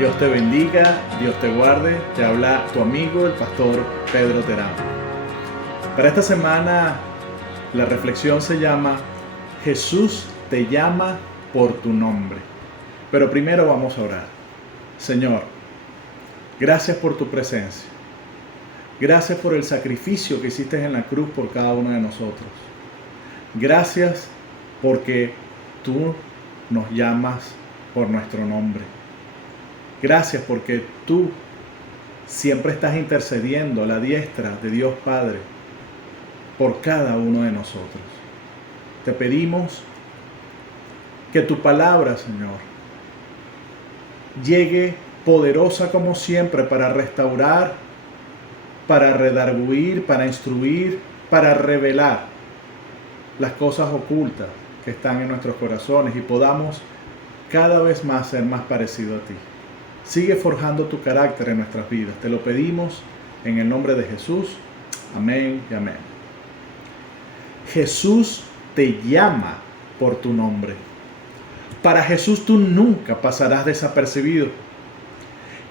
Dios te bendiga, Dios te guarde. Te habla tu amigo, el pastor Pedro Terán. Para esta semana, la reflexión se llama Jesús te llama por tu nombre. Pero primero vamos a orar. Señor, gracias por tu presencia. Gracias por el sacrificio que hiciste en la cruz por cada uno de nosotros. Gracias porque tú nos llamas por nuestro nombre. Gracias porque tú siempre estás intercediendo a la diestra de Dios Padre por cada uno de nosotros. Te pedimos que tu palabra, Señor, llegue poderosa como siempre para restaurar, para redarguir, para instruir, para revelar las cosas ocultas que están en nuestros corazones y podamos cada vez más ser más parecidos a ti. Sigue forjando tu carácter en nuestras vidas. Te lo pedimos en el nombre de Jesús. Amén y amén. Jesús te llama por tu nombre. Para Jesús tú nunca pasarás desapercibido.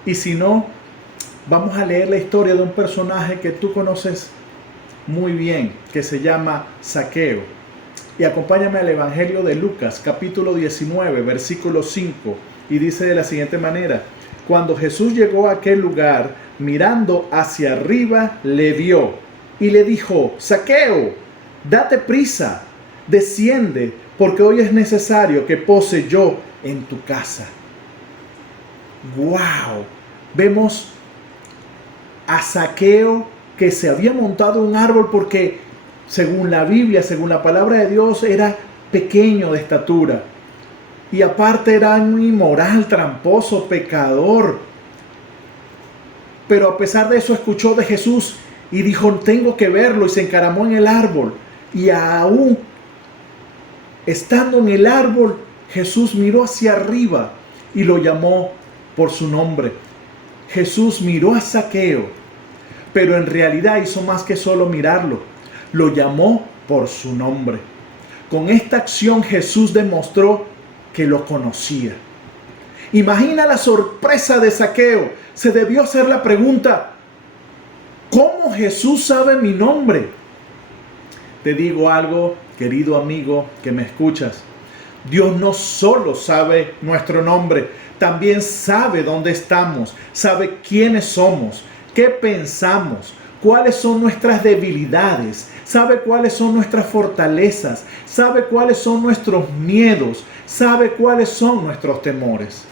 Y si no, vamos a leer la historia de un personaje que tú conoces muy bien, que se llama Zaqueo. Y acompáñame al Evangelio de Lucas, capítulo 19, versículo 5. Y dice de la siguiente manera: cuando Jesús llegó a aquel lugar, mirando hacia arriba, le vio y le dijo: Zaqueo, date prisa, desciende, porque hoy es necesario que pose yo en tu casa. ¡Wow! Vemos a Zaqueo que se había montado un árbol porque, según la Biblia, según la palabra de Dios, era pequeño de estatura. Y aparte era un inmoral, tramposo, pecador. Pero a pesar de eso escuchó de Jesús y dijo: tengo que verlo, y se encaramó en el árbol. Y aún estando en el árbol, Jesús miró hacia arriba y lo llamó por su nombre. Jesús miró a Zaqueo, pero en realidad hizo más que solo mirarlo. Lo llamó por su nombre. Con esta acción Jesús demostró que lo conocía. Imagina la sorpresa de Zaqueo. Se debió hacer la pregunta: ¿cómo Jesús sabe mi nombre? Te digo algo, querido amigo que me escuchas. Dios no solo sabe nuestro nombre, también sabe dónde estamos, sabe quiénes somos, qué pensamos, cuáles son nuestras debilidades, sabe cuáles son nuestras fortalezas, sabe cuáles son nuestros miedos, sabe cuáles son nuestros temores.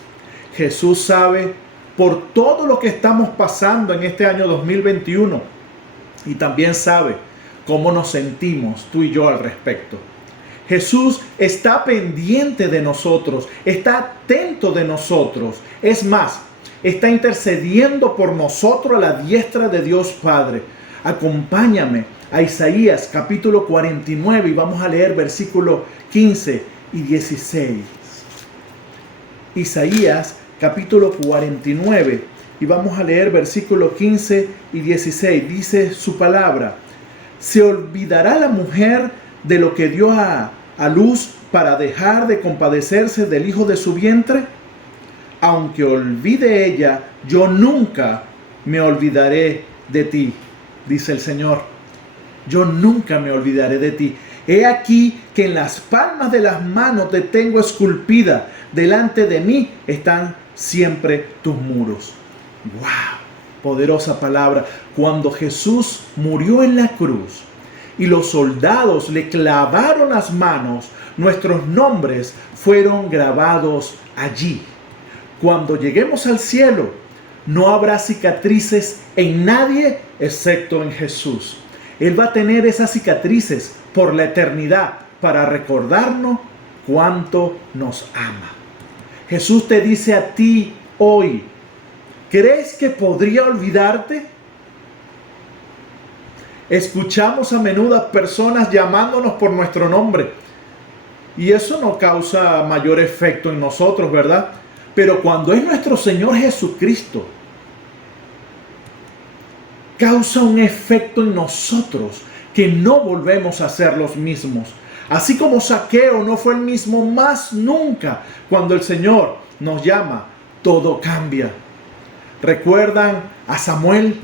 Jesús sabe por todo lo que estamos pasando en este año 2021 y también sabe cómo nos sentimos tú y yo al respecto. Jesús está pendiente de nosotros, está atento de nosotros. Es más, está intercediendo por nosotros a la diestra de Dios Padre. Acompáñame a Isaías capítulo 49 y vamos a leer versículos 15 y 16. Isaías capítulo 49 y vamos a leer versículos 15 y 16. Dice su palabra: ¿se olvidará la mujer de lo que dio a luz para dejar de compadecerse del hijo de su vientre? Aunque olvide ella, yo nunca me olvidaré de ti, dice el Señor. Yo nunca me olvidaré de ti. He aquí que en las palmas de las manos te tengo esculpida. Delante de mí están siempre tus muros. ¡Wow! Poderosa palabra. Cuando Jesús murió en la cruz y los soldados le clavaron las manos, nuestros nombres fueron grabados allí. Cuando lleguemos al cielo, no habrá cicatrices en nadie excepto en Jesús. Él va a tener esas cicatrices por la eternidad para recordarnos cuánto nos ama. Jesús te dice a ti hoy: ¿crees que podría olvidarte? Escuchamos a menudo a personas llamándonos por nuestro nombre y eso no causa mayor efecto en nosotros, ¿verdad? Pero cuando es nuestro Señor Jesucristo, causa un efecto en nosotros que no volvemos a ser los mismos. Así como Zaqueo no fue el mismo más nunca cuando el Señor nos llama todo cambia. ¿Recuerdan a Samuel?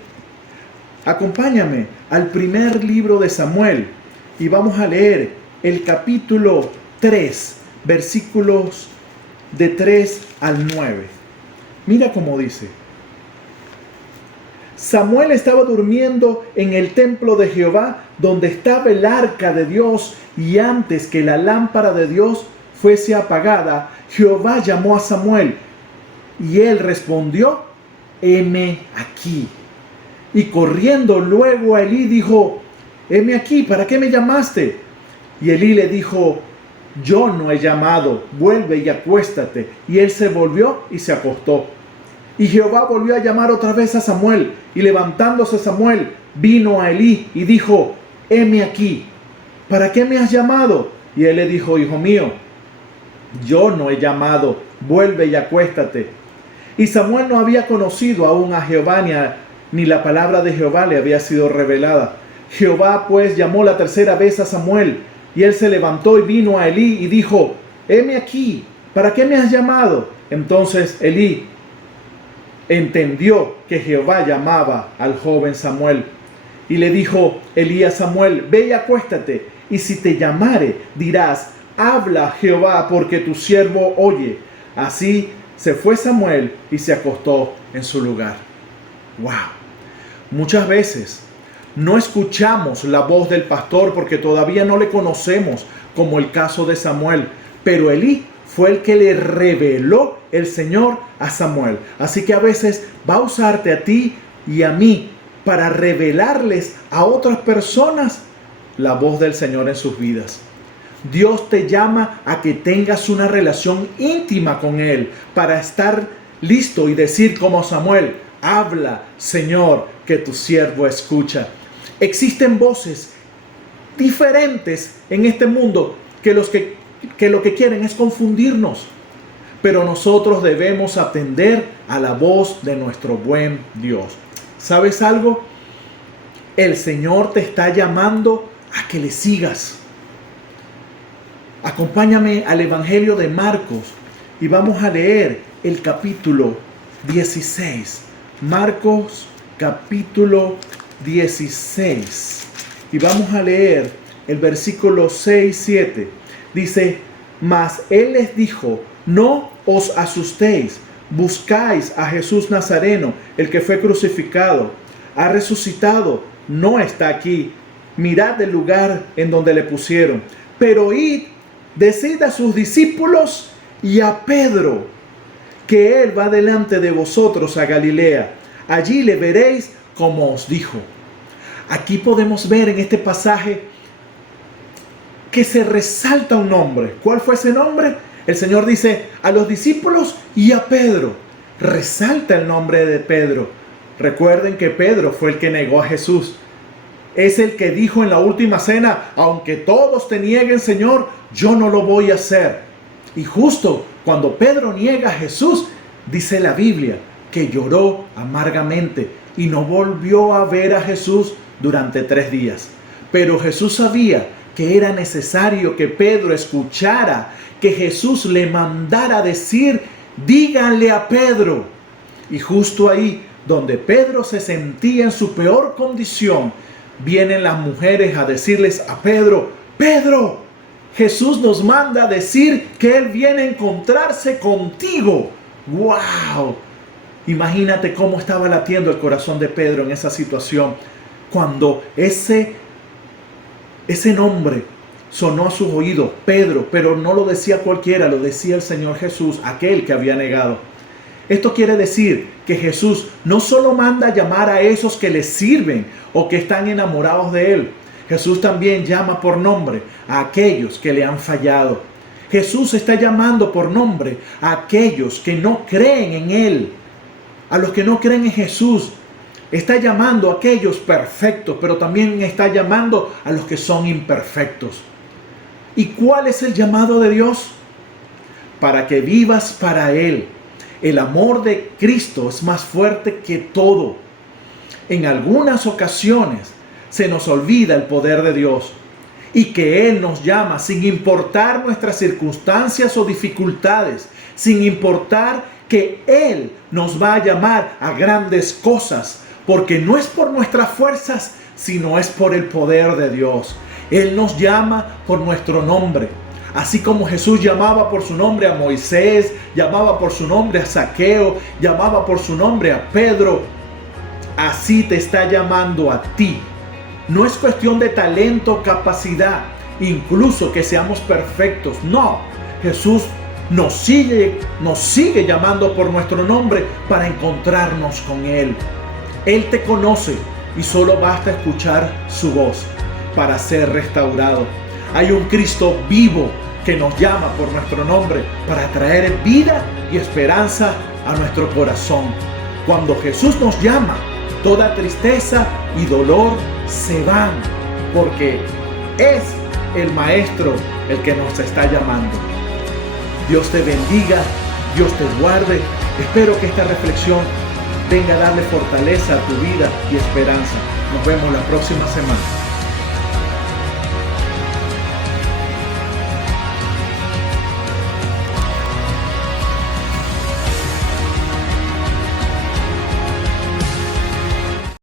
Acompáñame al primer libro de Samuel y vamos a leer el capítulo 3, versículos de 3 al 9. Mira cómo dice. Samuel estaba durmiendo en el templo de Jehová, donde estaba el arca de Dios, y antes que la lámpara de Dios fuese apagada, Jehová llamó a Samuel, y él respondió: heme aquí. Y corriendo luego a Elí dijo: heme aquí, ¿para qué me llamaste? Y Elí le dijo: yo no he llamado, vuelve y acuéstate. Y él se volvió y se acostó. Y Jehová volvió a llamar otra vez a Samuel, y levantándose Samuel, vino a Elí y dijo: heme aquí, ¿para qué me has llamado? Y él le dijo: hijo mío, yo no he llamado, vuelve y acuéstate. Y Samuel no había conocido aún a Jehová, ni la palabra de Jehová le había sido revelada. Jehová pues llamó la tercera vez a Samuel, y él se levantó y vino a Elí y dijo: heme aquí, ¿para qué me has llamado? Entonces Elí entendió que Jehová llamaba al joven Samuel. Y le dijo Elí a Samuel: ve y acuéstate, y si te llamare, dirás: habla Jehová, porque tu siervo oye. Así se fue Samuel y se acostó en su lugar. ¡Wow! Muchas veces no escuchamos la voz del pastor porque todavía no le conocemos, como el caso de Samuel. Pero Elí fue el que le reveló el Señor a Samuel. Así que a veces va a usarte a ti y a mí para revelarles a otras personas la voz del Señor en sus vidas. Dios te llama a que tengas una relación íntima con Él para estar listo y decir como Samuel: habla, Señor, que tu siervo escucha. Existen voces diferentes en este mundo que lo que quieren es confundirnos. Pero nosotros debemos atender a la voz de nuestro buen Dios. ¿Sabes algo? El Señor te está llamando a que le sigas. Acompáñame al Evangelio de Marcos y vamos a leer el capítulo 16. Marcos capítulo 16. Y vamos a leer el versículo 6-7. Dice: mas él les dijo: no os asustéis, buscáis a Jesús Nazareno, el que fue crucificado. Ha resucitado, no está aquí. Mirad el lugar en donde le pusieron. Pero id, decid a sus discípulos y a Pedro que él va delante de vosotros a Galilea. Allí le veréis como os dijo. Aquí podemos ver en este pasaje que se resalta un nombre. ¿Cuál fue ese nombre? El Señor dice: a los discípulos y a Pedro. Resalta el nombre de Pedro. Recuerden que Pedro fue el que negó a Jesús. Es el que dijo en la última cena: aunque todos te nieguen, Señor, yo no lo voy a hacer. Y justo cuando Pedro niega a Jesús, dice la Biblia que lloró amargamente y no volvió a ver a Jesús durante 3 días. Pero Jesús sabía que era necesario que Pedro escuchara, que Jesús le mandara decir: díganle a Pedro. Y justo ahí, donde Pedro se sentía en su peor condición, vienen las mujeres a decirles a Pedro: Pedro, Jesús nos manda a decir que Él viene a encontrarse contigo. ¡Wow! Imagínate cómo estaba latiendo el corazón de Pedro en esa situación, cuando ese nombre sonó a sus oídos, Pedro, pero no lo decía cualquiera, lo decía el Señor Jesús, aquel que había negado. Esto quiere decir que Jesús no solo manda a llamar a esos que le sirven o que están enamorados de Él. Jesús también llama por nombre a aquellos que le han fallado. Jesús está llamando por nombre a aquellos que no creen en Él, a los que no creen en Jesús. Está llamando a aquellos perfectos, pero también está llamando a los que son imperfectos. ¿Y cuál es el llamado de Dios? Para que vivas para Él. El amor de Cristo es más fuerte que todo. En algunas ocasiones se nos olvida el poder de Dios y que Él nos llama sin importar nuestras circunstancias o dificultades, sin importar que Él nos va a llamar a grandes cosas, porque no es por nuestras fuerzas, sino es por el poder de Dios. Él nos llama por nuestro nombre. Así como Jesús llamaba por su nombre a Moisés, llamaba por su nombre a Zaqueo, llamaba por su nombre a Pedro, así te está llamando a ti. No es cuestión de talento, capacidad, incluso que seamos perfectos. No, Jesús nos sigue llamando por nuestro nombre para encontrarnos con Él. Él te conoce y solo basta escuchar su voz para ser restaurado. Hay un Cristo vivo que nos llama por nuestro nombre para traer vida y esperanza a nuestro corazón. Cuando Jesús nos llama, toda tristeza y dolor se van, porque es el Maestro el que nos está llamando. Dios te bendiga, Dios te guarde. Espero que esta reflexión venga a darle fortaleza a tu vida y esperanza. Nos vemos la próxima semana.